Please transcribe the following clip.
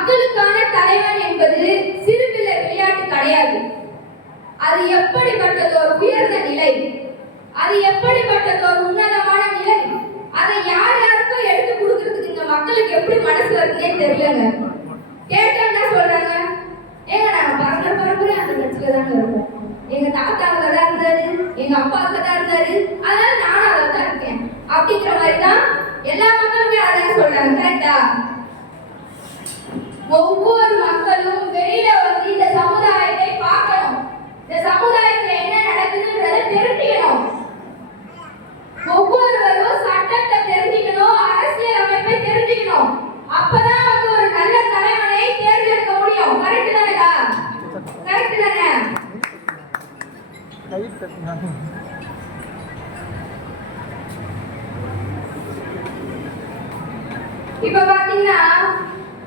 மக்களுக்கான தலைவன் என்பது சிறுபிள்ளை விளையாட்டு கிடையாது. அது எப்படிப்பட்டதோர் உயர்ந்த நிலை, அது எப்படிப்பட்டதோர் உன்னதமான நிலை, அதை யார் யாருக்கும் எடுத்து கொடுக்கறதுக்கு இந்த மக்களுக்கு எப்படி மனசு வருதுன்னே தெரியலங்க. கேட்டா என்ன சொல்றாங்க, ஏங்க நாங்க பரம்பரை அந்த கட்சியில தாங்க இருக்கோம், எங்க தாத்தா தான் இருந்தாரு, எங்க அப்பா தான் இருந்தாரு, அதனால நானும் அதை தான் இருக்கேன் அப்படிங்கிற மாதிரி தான் எல்லா மக்களுமே அதான் சொல்றாங்க. கரெக்டா? ஒவ்வொரு மக்களும் வெளியில வந்து இந்த சமுதாயத்தை பார்க்கணும், இந்த சமுதாயத்துல என்ன நடக்குதுன்றத தெரிஞ்சுக்கணும். ஒவ்வொருவரும் சட்டத்தை தெரிஞ்சுக்கணும், அரசியல் அமைப்பை தெரிஞ்சுக்கணும். அப்பதான் வந்து ஒரு நல்ல தலைவனை தேர்ந்தெடுக்க முடியும். கரெக்ட் தானேடா? கரெக்ட் தானே? இப்ப பாத்தீங்கன்னா